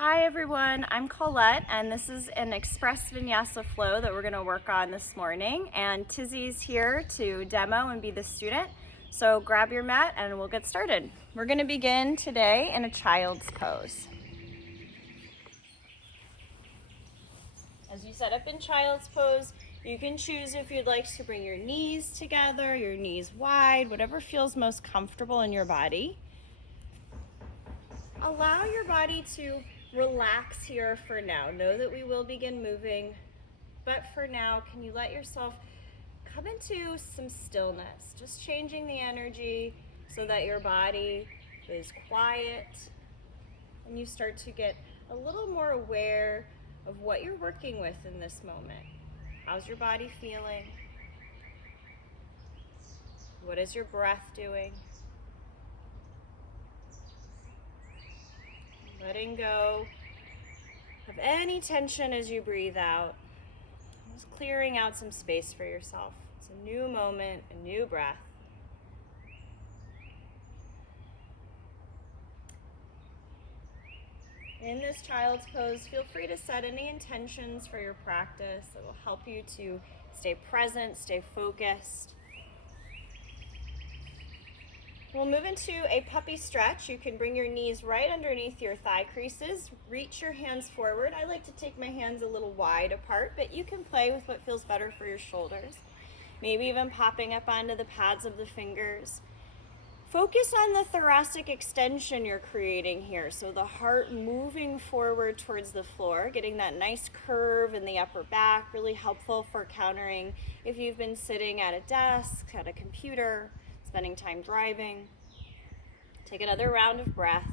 Hi everyone, I'm Colette and this is an express vinyasa flow that we're going to work on this morning, and Tizi's here to demo and be the student. So grab your mat and we'll get started. We're going to begin today in a child's pose. As you set up in child's pose, you can choose if you'd like to bring your knees together, your knees wide, whatever feels most comfortable in your body. Allow your body to relax here for now. Know that we will begin moving, but for now, can you let yourself come into some stillness, just changing the energy so that your body is quiet and you start to get a little more aware of what you're working with in this moment. How's your body feeling? What is your breath doing? Letting go of any tension as you breathe out. Just clearing out some space for yourself. It's a new moment, a new breath. In this child's pose, feel free to set any intentions for your practice that will help you to stay present, stay focused. We'll move into a puppy stretch. You can bring your knees right underneath your thigh creases. Reach your hands forward. I like to take my hands a little wide apart, but you can play with what feels better for your shoulders. Maybe even popping up onto the pads of the fingers. Focus on the thoracic extension you're creating here. So the heart moving forward towards the floor, getting that nice curve in the upper back, really helpful for countering if you've been sitting at a desk, at a computer, spending time driving. Take another round of breath.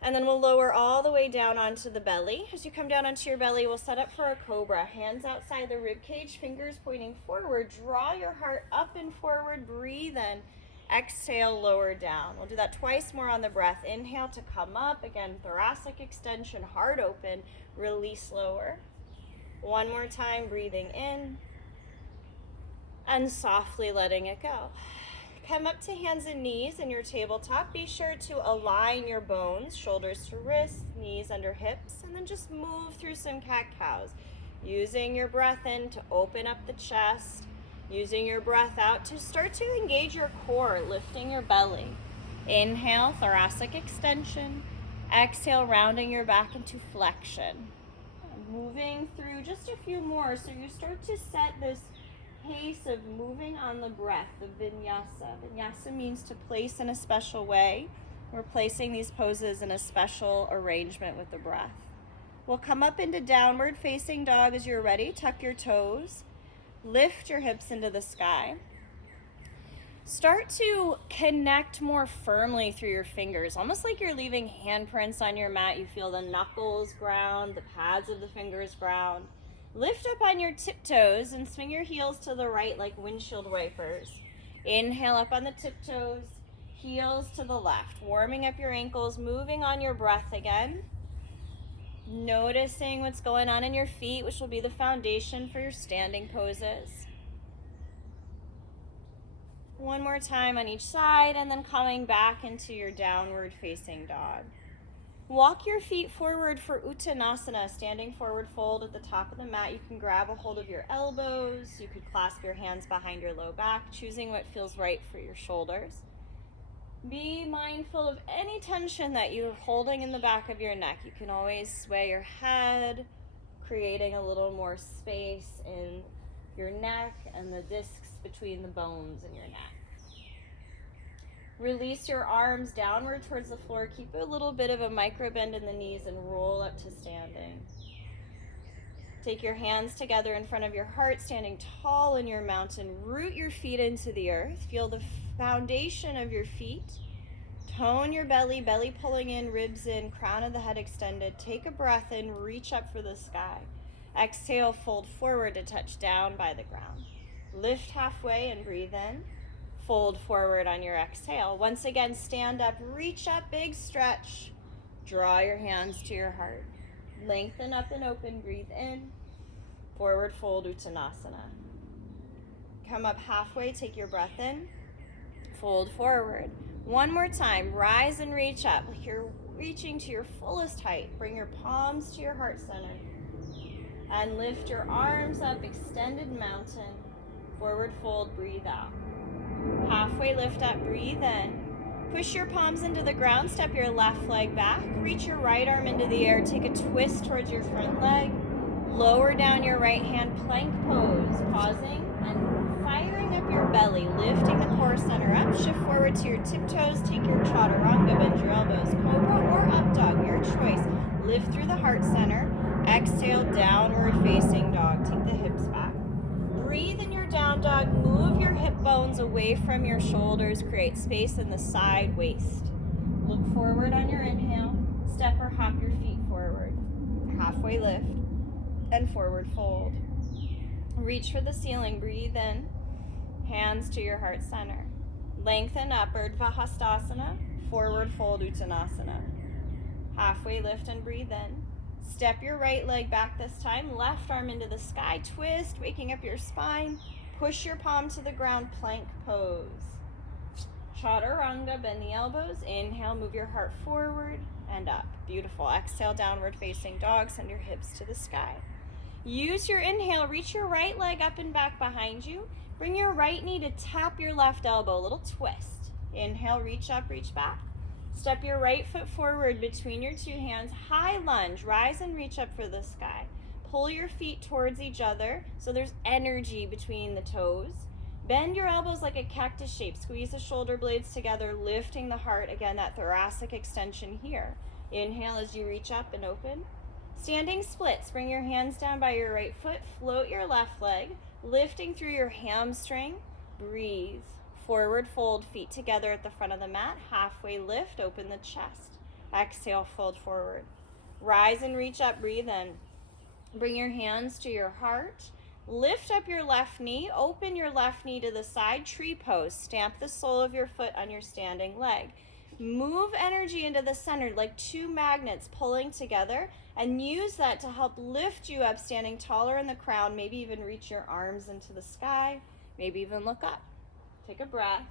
And then we'll lower all the way down onto the belly. As you come down onto your belly, we'll set up for a cobra. Hands outside the rib cage, fingers pointing forward. Draw your heart up and forward. Breathe in. Exhale, lower down. We'll do that twice more on the breath. Inhale to come up. Again, thoracic extension, heart open. Release, lower. One more time, breathing in. And softly letting it go. Come up to hands and knees in your tabletop. Be sure to align your bones, shoulders to wrists, knees under hips, and then just move through some cat-cows. Using your breath in to open up the chest, using your breath out to start to engage your core, lifting your belly. Inhale, thoracic extension. Exhale, rounding your back into flexion. Moving through just a few more, so you start to set this pace of moving on the breath, the vinyasa. Vinyasa means to place in a special way. We're placing these poses in a special arrangement with the breath. We'll come up into downward facing dog as you're ready. Tuck your toes. Lift your hips into the sky. Start to connect more firmly through your fingers, almost like you're leaving handprints on your mat. You feel the knuckles ground, the pads of the fingers ground. Lift up on your tiptoes and swing your heels to the right like windshield wipers. Inhale up on the tiptoes, heels to the left. Warming up your ankles, moving on your breath again. Noticing what's going on in your feet, which will be the foundation for your standing poses. One more time on each side, and then coming back into your downward facing dog. Walk your feet forward for Uttanasana, standing forward fold at the top of the mat. You can grab a hold of your elbows. You could clasp your hands behind your low back, choosing what feels right for your shoulders. Be mindful of any tension that you're holding in the back of your neck. You can always sway your head, creating a little more space in your neck and the discs between the bones in your neck. Release your arms downward towards the floor. Keep a little bit of a micro bend in the knees and roll up to standing. Take your hands together in front of your heart, standing tall in your mountain. Root your feet into the earth. Feel the foundation of your feet. Tone your belly, belly pulling in, ribs in, crown of the head extended. Take a breath in, reach up for the sky. Exhale, fold forward to touch down by the ground. Lift halfway and breathe in. Fold forward on your exhale. Once again, stand up, reach up, big stretch. Draw your hands to your heart. Lengthen up and open, breathe in. Forward fold, Uttanasana. Come up halfway, take your breath in. Fold forward. One more time, rise and reach up like you're reaching to your fullest height. Bring your palms to your heart center. And lift your arms up, extended mountain. Forward fold, breathe out. Halfway lift up, breathe in. Push your palms into the ground, step your left leg back. Reach your right arm into the air, take a twist towards your front leg. Lower down your right hand, plank pose. Pausing and firing up your belly, lifting the core center up. Shift forward to your tiptoes, take your chaturanga, bend your elbows. Cobra or up dog, your choice. Lift through the heart center. Exhale, downward facing dog. Take the hips back. Breathe in your down dog. Move your hip bones away from your shoulders. Create space in the side waist. Look forward on your inhale. Step or hop your feet forward. Halfway lift and forward fold. Reach for the ceiling. Breathe in. Hands to your heart center. Lengthen up. Urdhva Hastasana. Forward fold Uttanasana. Halfway lift and breathe in. Step your right leg back this time. Left arm into the sky. Twist, waking up your spine. Push your palm to the ground. Plank pose. Chaturanga, bend the elbows. Inhale, move your heart forward and up. Beautiful. Exhale, downward facing dog. Send your hips to the sky. Use your inhale. Reach your right leg up and back behind you. Bring your right knee to tap your left elbow. A little twist. Inhale, reach up, reach back. Step your right foot forward between your two hands. High lunge. Rise and reach up for the sky. Pull your feet towards each other so there's energy between the toes. Bend your elbows like a cactus shape. Squeeze the shoulder blades together, lifting the heart. Again, that thoracic extension here. Inhale as you reach up and open. Standing splits. Bring your hands down by your right foot. Float your left leg, lifting through your hamstring. Breathe. Forward fold, feet together at the front of the mat. Halfway lift, open the chest. Exhale, fold forward. Rise and reach up, breathe in. Bring your hands to your heart. Lift up your left knee, open your left knee to the side, tree pose. Stamp the sole of your foot on your standing leg. Move energy into the center like two magnets pulling together, and use that to help lift you up, standing taller in the crown. Maybe even reach your arms into the sky, maybe even look up. Take a breath.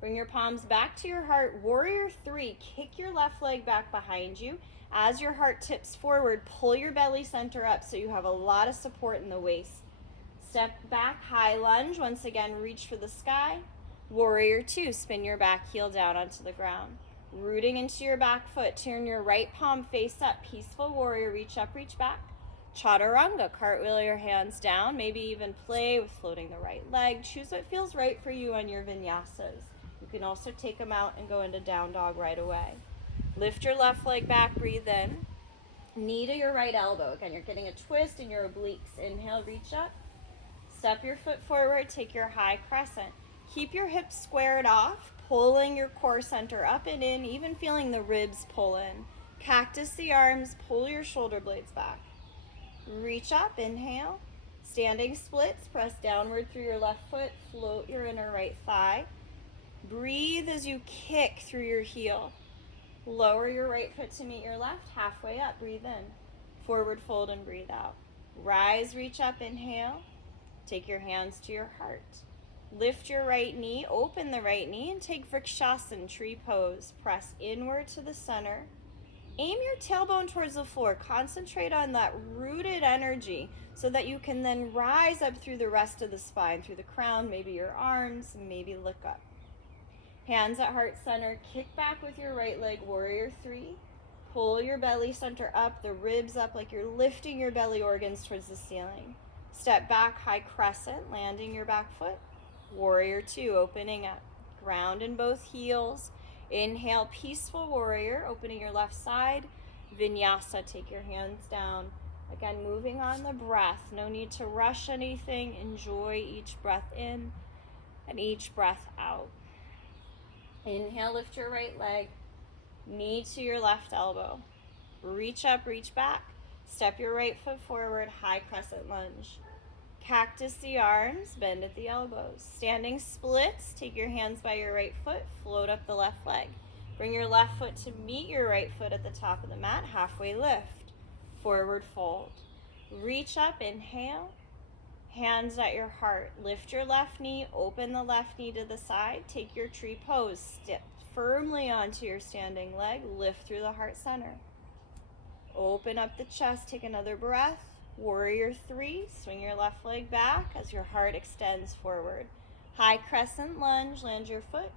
Bring your palms back to your heart. Warrior 3. Kick your left leg back behind you. As your heart tips forward, pull your belly center up so you have a lot of support in the waist. Step back, high lunge. Once again, reach for the sky. Warrior 2. Spin your back heel down onto the ground. Rooting into your back foot. Turn your right palm face up. Peaceful warrior. Reach up, reach back. Chaturanga, cartwheel your hands down, maybe even play with floating the right leg. Choose what feels right for you on your vinyasas. You can also take them out and go into down dog right away. Lift your left leg back, breathe in. Knee to your right elbow. Again, you're getting a twist in your obliques. Inhale, reach up. Step your foot forward, take your high crescent. Keep your hips squared off, pulling your core center up and in, even feeling the ribs pull in. Cactus the arms, pull your shoulder blades back. Reach up, inhale. Standing splits, press downward through your left foot, float your inner right thigh. Breathe as you kick through your heel. Lower your right foot to meet your left, halfway up, breathe in. Forward fold and breathe out. Rise, reach up, inhale. Take your hands to your heart. Lift your right knee, open the right knee, and take Vrikshasana, tree pose. Press inward to the center. Aim your tailbone towards the floor. Concentrate on that rooted energy so that you can then rise up through the rest of the spine, through the crown, maybe your arms, maybe look up. Hands at heart center. Kick back with your right leg, warrior 3. Pull your belly center up, the ribs up like you're lifting your belly organs towards the ceiling. Step back, high crescent, landing your back foot. Warrior 2, opening up. Ground in both heels. Inhale, peaceful warrior, opening your left side. Vinyasa, take your hands down. Again, moving on the breath. No need to rush anything. Enjoy each breath in and each breath out. Inhale, lift your right leg. Knee to your left elbow. Reach up, reach back. Step your right foot forward, high crescent lunge. Cactus the arms, bend at the elbows. Standing splits, take your hands by your right foot, float up the left leg. Bring your left foot to meet your right foot at the top of the mat, halfway lift. Forward fold. Reach up, inhale. Hands at your heart. Lift your left knee, open the left knee to the side. Take your tree pose. firmly onto your standing leg. Lift through the heart center. Open up the chest. Take another breath. Warrior 3. Swing your left leg back as your heart extends forward. High crescent lunge. Land your foot.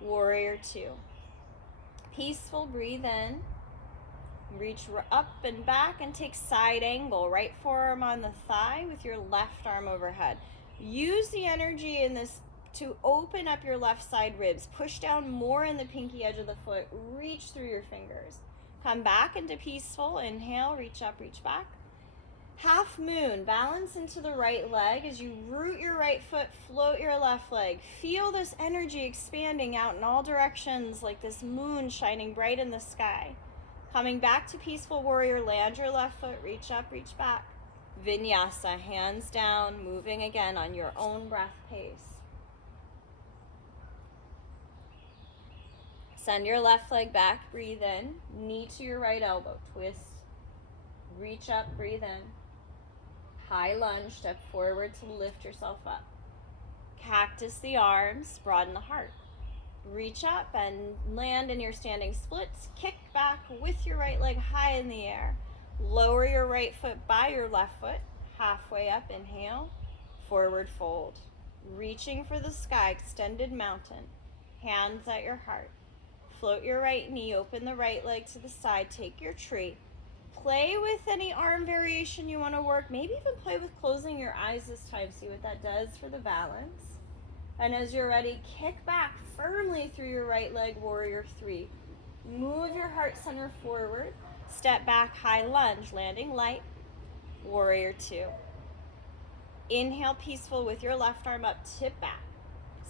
Warrior 2. Peaceful. Breathe in. Reach up and back and take side angle. Right forearm on the thigh with your left arm overhead. Use the energy in this to open up your left side ribs. Push down more in the pinky edge of the foot. Reach through your fingers. Come back into peaceful. Inhale, reach up, reach back. Half moon. Balance into the right leg as you root your right foot, float your left leg. Feel this energy expanding out in all directions like this moon shining bright in the sky. Coming back to peaceful warrior, land your left foot, reach up, reach back. Vinyasa, hands down, moving again on your own breath pace. Send your left leg back, breathe in, knee to your right elbow, twist, reach up, breathe in. High lunge, step forward to lift yourself up. Cactus the arms, broaden the heart. Reach up and land in your standing splits. Kick back with your right leg high in the air. Lower your right foot by your left foot. Halfway up, inhale, forward fold. Reaching for the sky, extended mountain. Hands at your heart. Float your right knee, open the right leg to the side, take your tree. Play with any arm variation you want to work. Maybe even play with closing your eyes this time. See what that does for the balance. And as you're ready, kick back firmly through your right leg, warrior 3. Move your heart center forward. Step back, high lunge, landing light, warrior 2. Inhale, peaceful with your left arm up, tip back.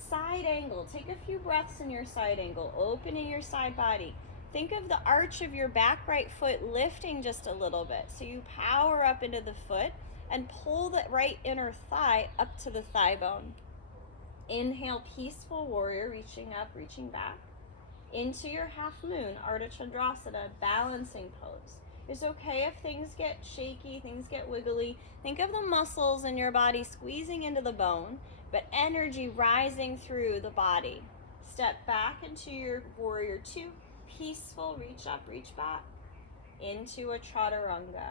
Side angle, take a few breaths in your side angle, opening your side body. Think of the arch of your back right foot lifting just a little bit. So you power up into the foot and pull the right inner thigh up to the thigh bone. Inhale, peaceful warrior, reaching up, reaching back. Into your half moon, Ardha Chandrasana, balancing pose. It's okay if things get shaky, things get wiggly. Think of the muscles in your body squeezing into the bone, but energy rising through the body. Step back into your warrior 2. Peaceful, reach up, reach back. Into a chaturanga.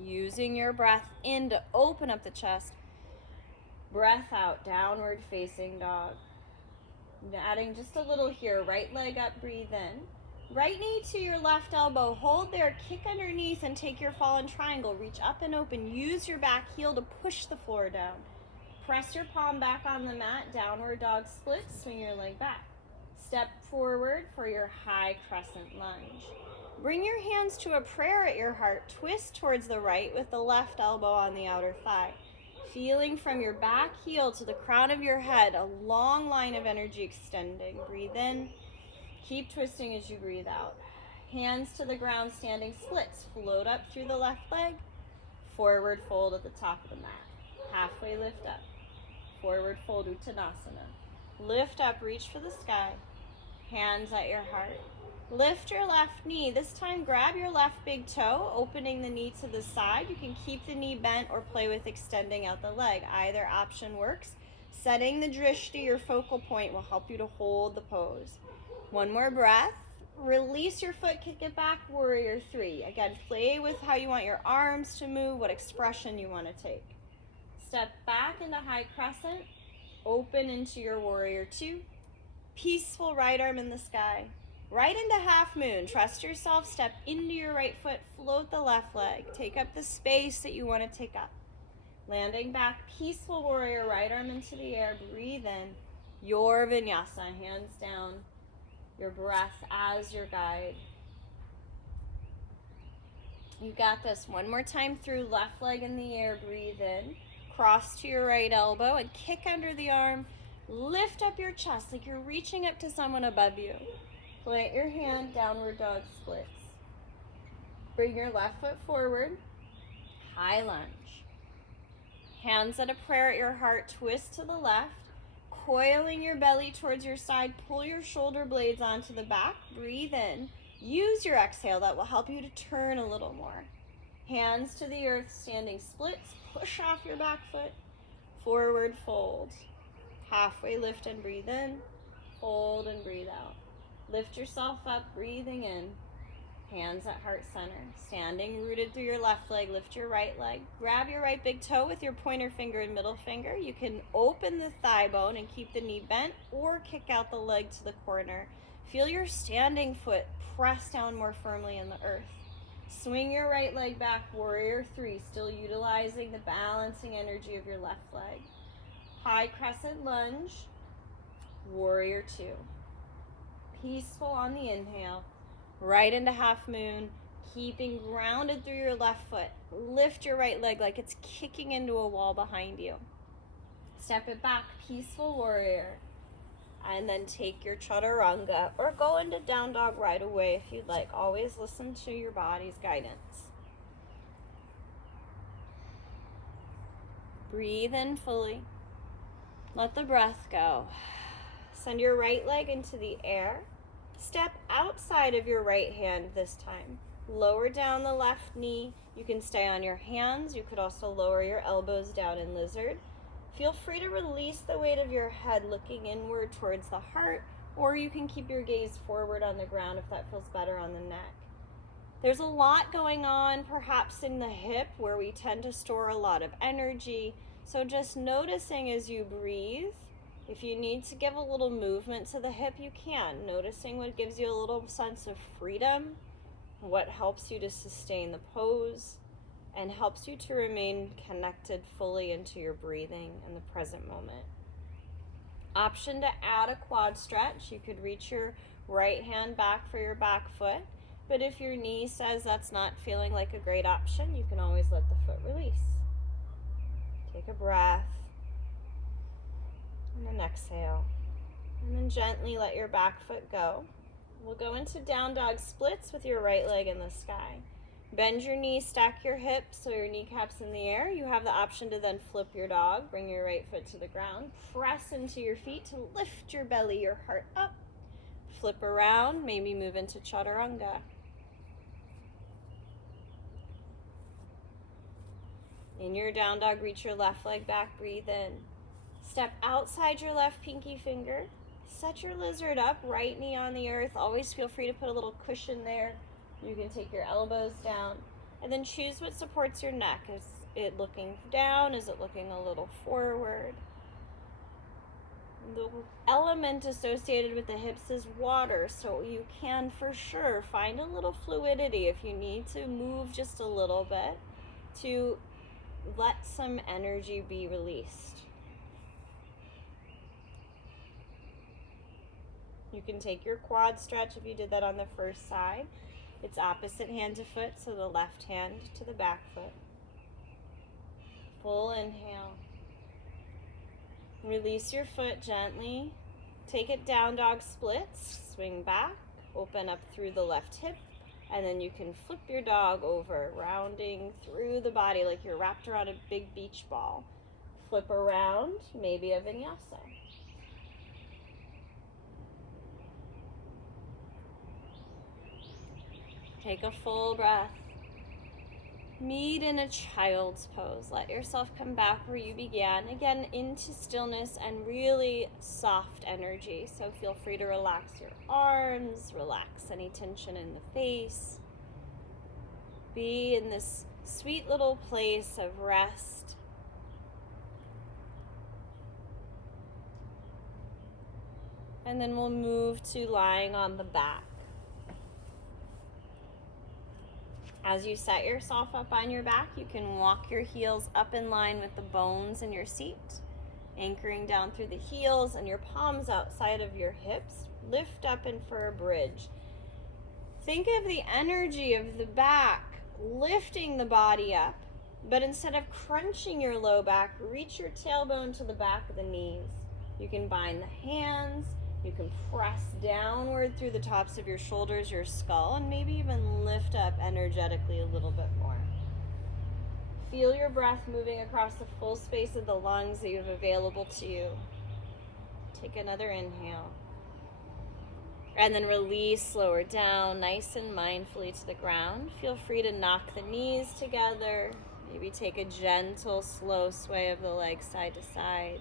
Using your breath in to open up the chest. Breath out, downward facing dog. Adding just a little here. Right leg up, breathe in. Right knee to your left elbow. Hold there, kick underneath and take your fallen triangle. Reach up and open. Use your back heel to push the floor down. Press your palm back on the mat. Downward dog split. Swing your leg back. Step forward for your high crescent lunge. Bring your hands to a prayer at your heart. Twist towards the right with the left elbow on the outer thigh. Feeling from your back heel to the crown of your head, a long line of energy extending. Breathe in. Keep twisting as you breathe out. Hands to the ground, standing splits. Float up through the left leg. Forward fold at the top of the mat. Halfway lift up. Forward fold, Uttanasana. Lift up, reach for the sky. Hands at your heart. Lift your left knee. This time grab your left big toe, opening the knee to the side. You can keep the knee bent or play with extending out the leg. Either option works. Setting the drishti, your focal point, will help you to hold the pose. One more breath. Release your foot, kick it back, warrior 3. Again, play with how you want your arms to move, what expression you want to take. Step back into high crescent. Open into your warrior 2. Peaceful right arm in the sky. Right into half moon. Trust yourself. Step into your right foot. Float the left leg. Take up the space that you want to take up. Landing back. Peaceful warrior. Right arm into the air. Breathe in. Your vinyasa. Hands down. Your breath as your guide. You got this. One more time through. Left leg in the air. Breathe in. Cross to your right elbow and kick under the arm. Lift up your chest like you're reaching up to someone above you. Plant your hand, downward dog splits. Bring your left foot forward. High lunge. Hands at a prayer at your heart. Twist to the left. Coiling your belly towards your side. Pull your shoulder blades onto the back. Breathe in. Use your exhale. That will help you to turn a little more. Hands to the earth, standing splits. Push off your back foot. Forward fold. Halfway lift and breathe in. Fold and breathe out. Lift yourself up, breathing in. Hands at heart center. Standing rooted through your left leg, lift your right leg. Grab your right big toe with your pointer finger and middle finger. You can open the thigh bone and keep the knee bent, or kick out the leg to the corner. Feel your standing foot press down more firmly in the earth. Swing your right leg back, warrior three, still utilizing the balancing energy of your left leg. High crescent lunge, warrior two. Peaceful on the inhale, right into half moon, keeping grounded through your left foot. Lift your right leg like it's kicking into a wall behind you. Step it back, peaceful warrior. And then take your chaturanga or go into down dog right away if you'd like. Always listen to your body's guidance. Breathe in fully. Let the breath go. Send your right leg into the air. Step outside of your right hand this time. Lower down the left knee. You can stay on your hands. You could also lower your elbows down in lizard. Feel free to release the weight of your head looking inward towards the heart, or you can keep your gaze forward on the ground if that feels better on the neck. There's a lot going on perhaps in the hip where we tend to store a lot of energy. So just noticing as you breathe, if you need to give a little movement to the hip, you can. Noticing what gives you a little sense of freedom, what helps you to sustain the pose, and helps you to remain connected fully into your breathing in the present moment. Option to add a quad stretch. You could reach your right hand back for your back foot, but if your knee says that's not feeling like a great option, you can always let the foot release. Take a breath. And then exhale. And then gently let your back foot go. We'll go into down dog splits with your right leg in the sky. Bend your knees, stack your hips so your kneecaps in the air. You have the option to then flip your dog. Bring your right foot to the ground. Press into your feet to lift your belly, your heart up. Flip around, maybe move into chaturanga. In your down dog, reach your left leg back, breathe in. Step outside your left pinky finger. Set your lizard up, right knee on the earth. Always feel free to put a little cushion there. You can take your elbows down and then choose what supports your neck. Is it looking down? Is it looking a little forward? The element associated with the hips is water, so you can for sure find a little fluidity if you need to move just a little bit to let some energy be released. You can take your quad stretch if you did that on the first side. It's opposite hand to foot, so the left hand to the back foot. Full inhale. Release your foot gently. Take it down dog splits. Swing back, open up through the left hip, and then you can flip your dog over, rounding through the body like you're wrapped around a big beach ball. Flip around, maybe a vinyasa. Take a full breath. Meet in a child's pose. Let yourself come back where you began. Again, into stillness and really soft energy. So feel free to relax your arms, relax any tension in the face. Be in this sweet little place of rest. And then we'll move to lying on the back. As you set yourself up on your back, you can walk your heels up in line with the bones in your seat, anchoring down through the heels and your palms outside of your hips. Lift up and for a bridge. Think of the energy of the back lifting the body up, but instead of crunching your low back, reach your tailbone to the back of the knees. You can bind the hands. You can press downward through the tops of your shoulders, your skull, and maybe even lift up energetically a little bit more. Feel your breath moving across the full space of the lungs that you have available to you. Take another inhale. And then release, lower down, nice and mindfully to the ground. Feel free to knock the knees together. Maybe take a gentle, slow sway of the legs side to side.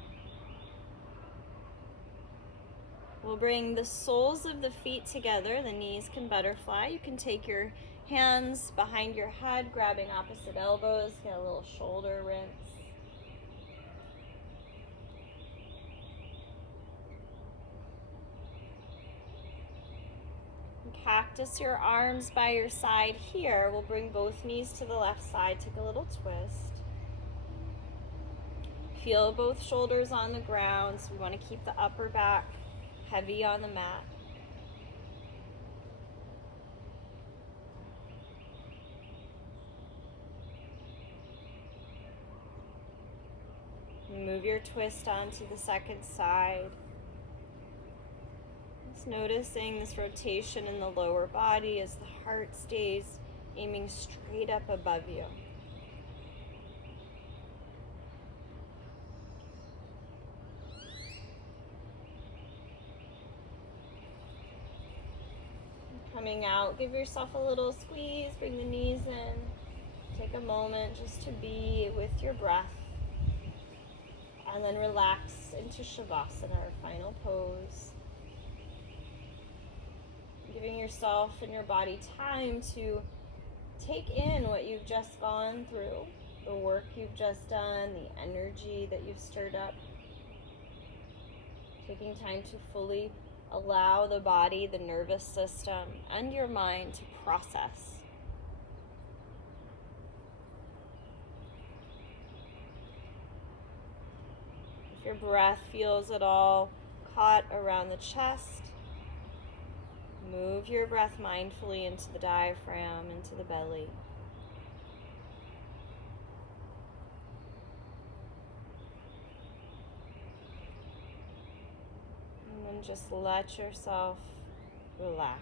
We'll bring the soles of the feet together. The knees can butterfly. You can take your hands behind your head, grabbing opposite elbows. Get a little shoulder rinse. Cactus your arms by your side here. We'll bring both knees to the left side. Take a little twist. Feel both shoulders on the ground. So we want to keep the upper back heavy on the mat. Move your twist onto the second side. Just noticing this rotation in the lower body as the heart stays aiming straight up above you. Coming out, give yourself a little squeeze, bring the knees in. Take a moment just to be with your breath. And then relax into Shavasana, our final pose. Giving yourself and your body time to take in what you've just gone through, the work you've just done, the energy that you've stirred up. Taking time to fully allow the body, the nervous system, and your mind to process. If your breath feels at all caught around the chest, move your breath mindfully into the diaphragm, into the belly. And then just let yourself relax.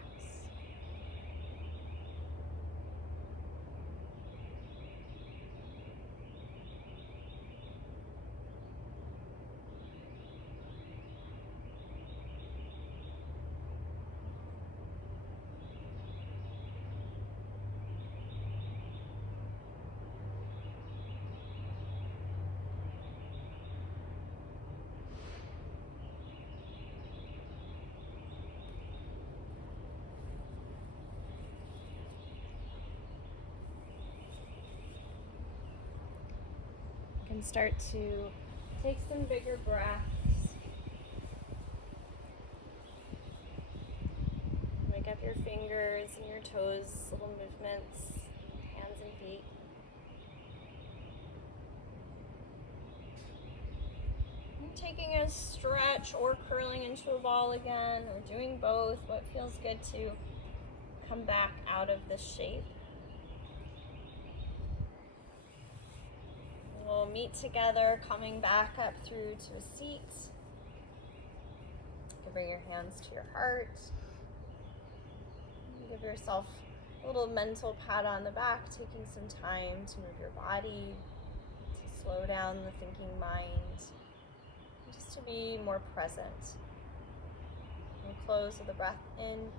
And start to take some bigger breaths. Wake up your fingers and your toes, little movements, hands and feet. And taking a stretch or curling into a ball again, or doing both, what feels good to come back out of this shape. We'll meet together, coming back up through to a seat. You can bring your hands to your heart. Give yourself a little mental pat on the back, taking some time to move your body, to slow down the thinking mind, just to be more present. We'll close with a breath in